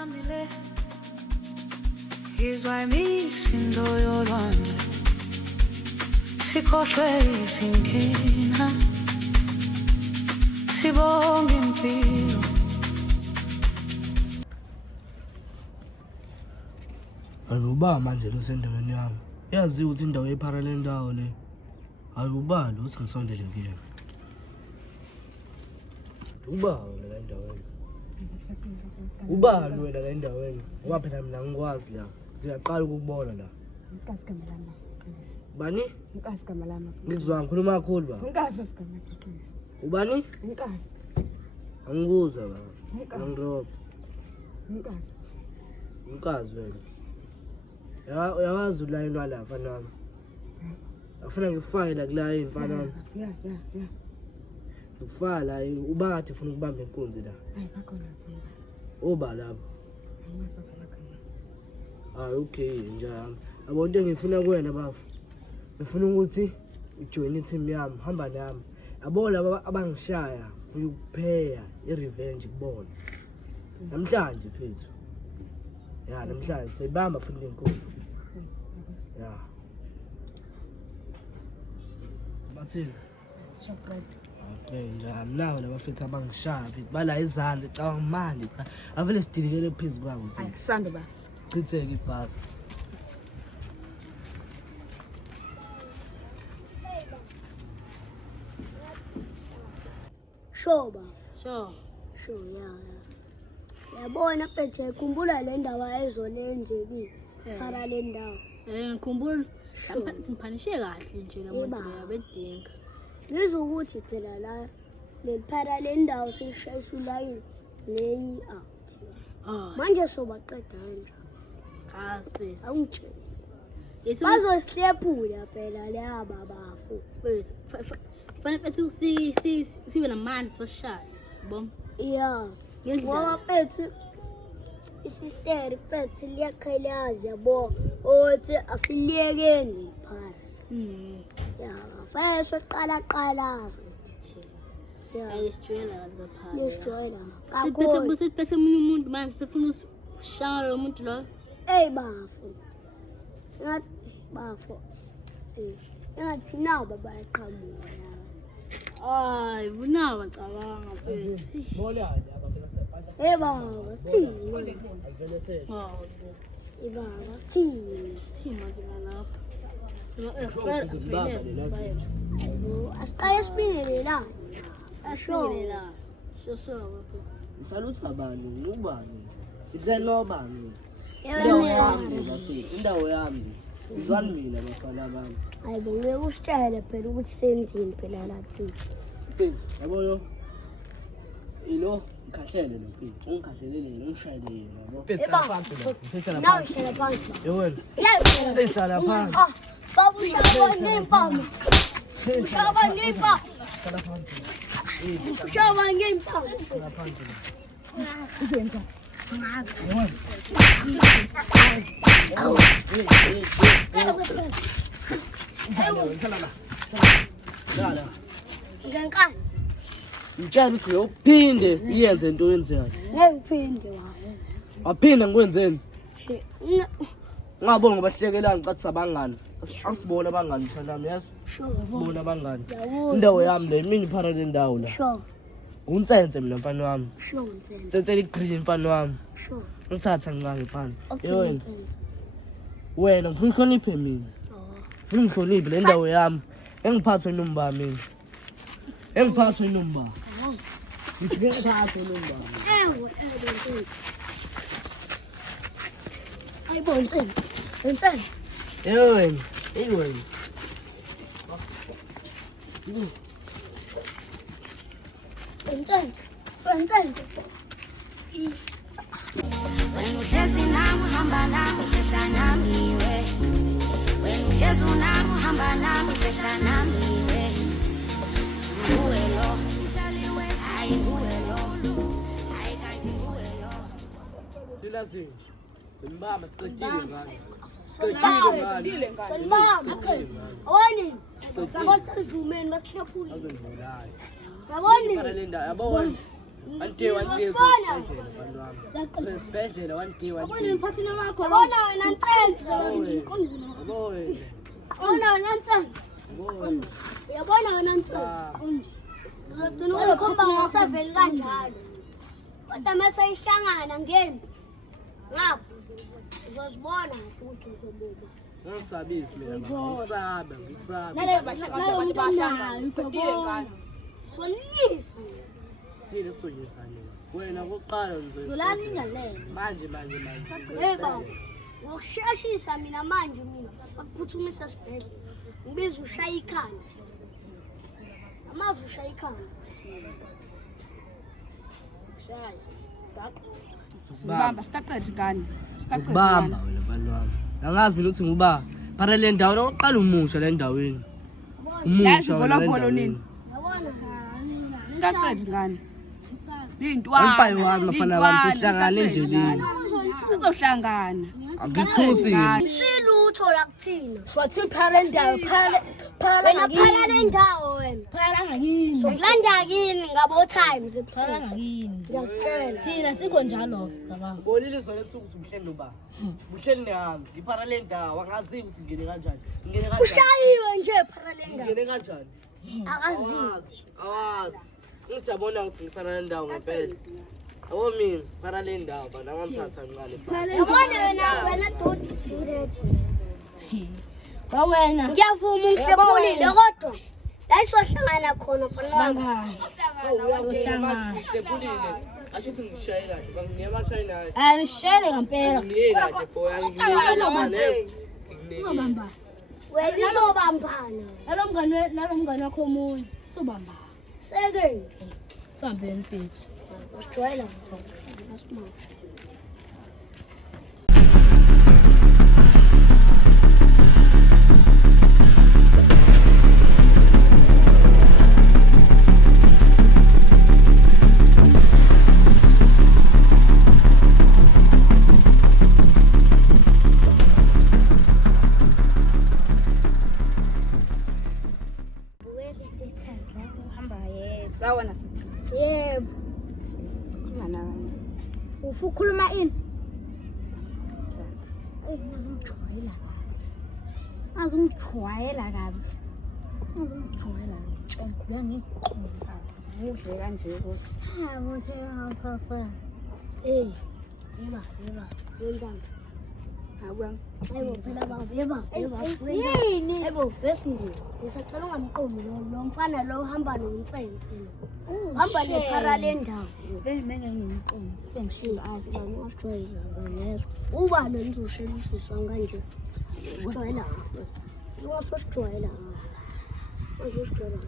Sibambile izwa imisindo yolwandle sikhohlwe isinkinga sibonga impilo. Ayuba manje lo sendaweni yami. Yazi ukuthi indawo eParallel ndawo le. Ayuba lo uthi ngisondele kuyena. Uba la endaweni. Uba lo wena la endaweni. Ngoba phela mina ngikwazi la. Siyaqala ukubona la. Ngikazi gama lami. Bani? Ngikazi gama lami. Ngizwa ngikhuluma kakhulu ba. Ngikazi gama lami. Ubani? Ngikazi. Angikuza ba. Angirobha. Ngikazi. Ngikazi wena. Uyawazi ulayini wala mfana wami. Afuna ngifake la kulayini mfana wami. Ya. Ngifaka la uba ngathi ufuna ukubamba inkunzi la. Hayi bakhona. Oba lapho. Okay njalo. Yabo into engifuna kuwena bafu. Ngifuna ukuthi ujoin i-team yami, hamba nami. Yabo laba abangishaya ufuna ukupheya i-revenge kubona. Namhlanje mfethu. Ya namhlanje sibamba futhi inkunzi. Ya. Bathini? Chocolate. Okay, njalo nawo labafethu abangishaya mfethu bala izandla ecabanga manje cha. Avele sidilikele phezulu kwabo mfethu. Hayi kusanda ba. Chitheke ibhasi. Shoba. Sure. Ya. Yabona phethe khumbula le ndawo ayizolenzekile. Parallel ndawo. Ngikhumbula simphanishe kahle nje la muntu yabedinga. Ngizokuthi phela la le parallel ndawo sishayisa ulayini leyi out. Manje sobaqeda kanje. Space. Awungitshela. Bazosihlephula phela laba bafu. Bese fanele bethu sibe namandla sibashaya. Yabo. Ya. Ngoba phethe isister phethe liyakhalaza yabo. Othi asiliyekeni phela. Ya, fanele qala. Ya, Ayisijwayela lapha. yesijwayela. Siphethe umunye umuntu manje sifuna ushaya lo muntu lo. Bafu. Bafu. Ngathi nabo bayaqhamuka. Hayi, bunawa cabanga mfethu. Bole abafika. Baba, thini? Avele sele. Baba, thini? Thima lapha. Asiqale sibinele la. Ashonela. Shosho. Salute abantu ubani? Idlelo bani? Indawo yami. Izwani mina bafana bami. Hayibo ngeke usitshele phela ukuthi senzini phela lathi. Mfethu, yabo yo. Ilo ngikhahlele lo mfethu. Ungikhahlelele ngishayele yena yabo. Mfethu phansi la. Mfethu Nawe hlala phansi. Yewena. La Hlala phansi. Baba ushaba ngempama. Ushaba ngempama. Hlala phansi. Ushaba ngempama. Hlala phansi. Uzenza. Yewena. Hlala. Ngenkani. Ngitshela ukuthi uyophinde uyenze into oyenzayo. Ngiphinde wayo. Waphinda ngikwenzeni? Ngabona ngoba sihlekelana ngicathi sabangani. Asibona abangani mfana wami yazi. Sibona abangani. Indawo yami le mini Parallel ndawo la. Sure. Unsenze mina mfana wami. Sure nsenze. Tsetsela igreen mfana wami. Sure. Ngithatha ngincane mfana. Okay nsenze. Wena ngifuna uhloniphe mina. Ngifuna ngihloniphe le ndawo yami. Engiphathwe inomba mina. Engiphathwe inomba. Ngifike ngaphathwe inomba. Nsenze. Ayibona nsenze. Nsenze. Yewena. Nsenze. When uhlezi nami hamba nami hlehla nami we. When uhlezi nami hamba nami hlehla nami we. Nguwe lo. Hayi nguwe lo. Hayi kanti nguwe lo. Silazi. Simbamba sisekile ngani. Sidile ngani. Awani. Sabathi izumeni basihlephule. Azengibulayo. Yabona? Parallel ndawo yabona. One day Uzosibona. esibhedlela one day Yabona emphathini wakho. Yabona wena ntshenzo. boy Yabona wena ntshenzo. Uyabona wena ntshenzo. Uzogcina uyikhomba ngo-7 kanjalo. Kodwa mase ihlangana ngempi. Ngapha uzozibona ukuthi uzobuka. ngisabisi mina ngisaba Sonisa. thina sonyisa nina wena kokuqala Zolani ingalele. manje Yebo. Ngokusheshisa mina manje akuphuthumisa esibhedlela. Ngibiza ushaya ikhanda. Amazi ushaya ikhanda. Sibamba sitaqedwe ngani? ukubamba wena bantu wami angazi mina ukuthi ngubaba para le ndawo oqala umusha le ndaweni umusha Volopolo nini? Yabona. Sitaqedwe ngani? umpayi wami bafana bami sihlangane endleleni Sizohlangana. angithusi Silutho la kuthina. Swathi parallel Wena phala lendawo wena. Phala ngakini. Sokulanda kini ngabo times Phala ebusuku. ngakini. Ngiyakutshela. Thina sikho njalo cabanga. bonile zona ebusuku ukuthi ubuhleli nobaba buhleli nami ngiphara le ndawo angazi ukuthi ngene kanjani Ushayiwe nje phala lendawo. ngene kanjani Akazi. awazi ngithi yabona ukuthi ngiphara le ndawo ngempela yabo mina phara le ndawo bana ngamthatha nqale Yabona wena dodi. Bawena. Ngiyavuma ungihlephulile kodwa la isohlangana khona mfana wami. Sohlangana. ngipulile asho ukuthi ngishaye kahle banginiyabashaye naye Ayishele ngempela. ngiye kahle boy angiyele Uzobamba. Wena izobambana. Nalomngane wakho omunye. Uzobamba. Seke. Sambeni mfethu. Wasijwayela. Asimama. Sawa na sisi. Yebo. Kunganani? Ufukhuluma ini? Azumjwayela. Azumjwayela kabi. Azumjwayela ntshongo yangiqhubha. Muhle kanje kodwa. Ha, mose ngapha. Yeba. Wenzani? Hawu. Hayibo phela baba. Yeba. Yini? Hayibo, besisi. Ngisacela ungamqomi lo mfana lo uhamba nontsentse lo. Uhamba nephara lendawo. Vele menge ngimqondo. Sengishilo apha. Angashwayela ngezwe. Uba nenzushela usiswa kanje. Ujwayela. Uzosijwayela. Uzosijwayela.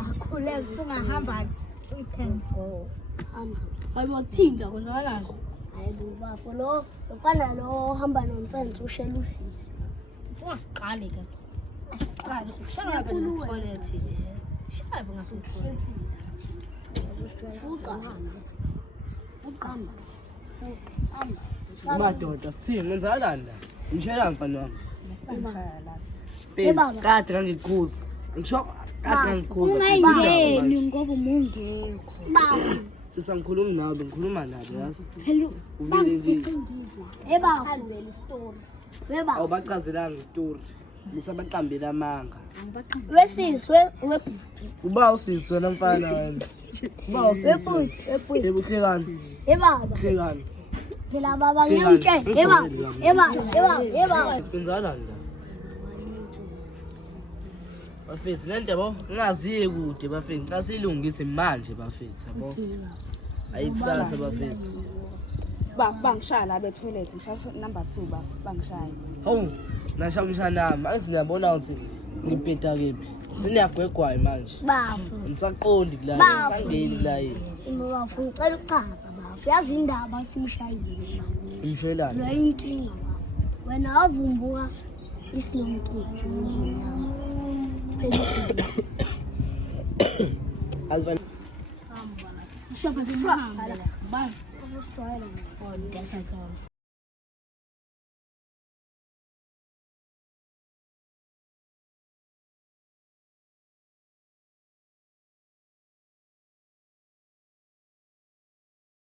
Akhule singahamba. We can go. Hamba. Hayibo thinda kwenzakalani? Hayibo bafo lo mfana lo uhamba nontsentse ushela usisi. Ungasiqali ke. Asiqali sokushaya ne-toilet. Shaya ngasotoilet. Uqamba. madoda sithini ngenzakalani la ngishayela mfana wami Ngishaya la. Face kade ngangikhuza ngisho kade ngikhuza Ungayingeni ngoba umungekho. Baba. sisangikhulumi nawe ngikhuluma nawe yazi Hello. uvile nje Eba chazela story. Weba. awubachazelanga isitori lisabaqambela amanga Wesizwe webhuti. uba usisi wena mfana wena uba usisi Webhuti. ebuhlekani Ebaba. hlekani Phela baba ngiyamtshela. Eba. kwenzakalani la bafethu le nto yabo ngingaziye kude bafethu ngasilungise manje bafethu yabo ayikusasa bafethu Bangishaya la be-toilet. Ngishaya number 2 bangishaya. hawu nashamshanami azingiyabona ukuthi ngibheda kephi seniyagwegwayo manje Bafu. ngisaqondi kula Bafu. ngisangeni kula yini Bafu ngicela ukuchaza bafu. Yazi indaba simshayile. imshwelane Lo inkinga bafu. Wena wavumbuka isinomkiki endlini yami. Phela azivani Sishopha nje mahamba. Bye. uzosijwayela. Oh, ngiyahlatshwa.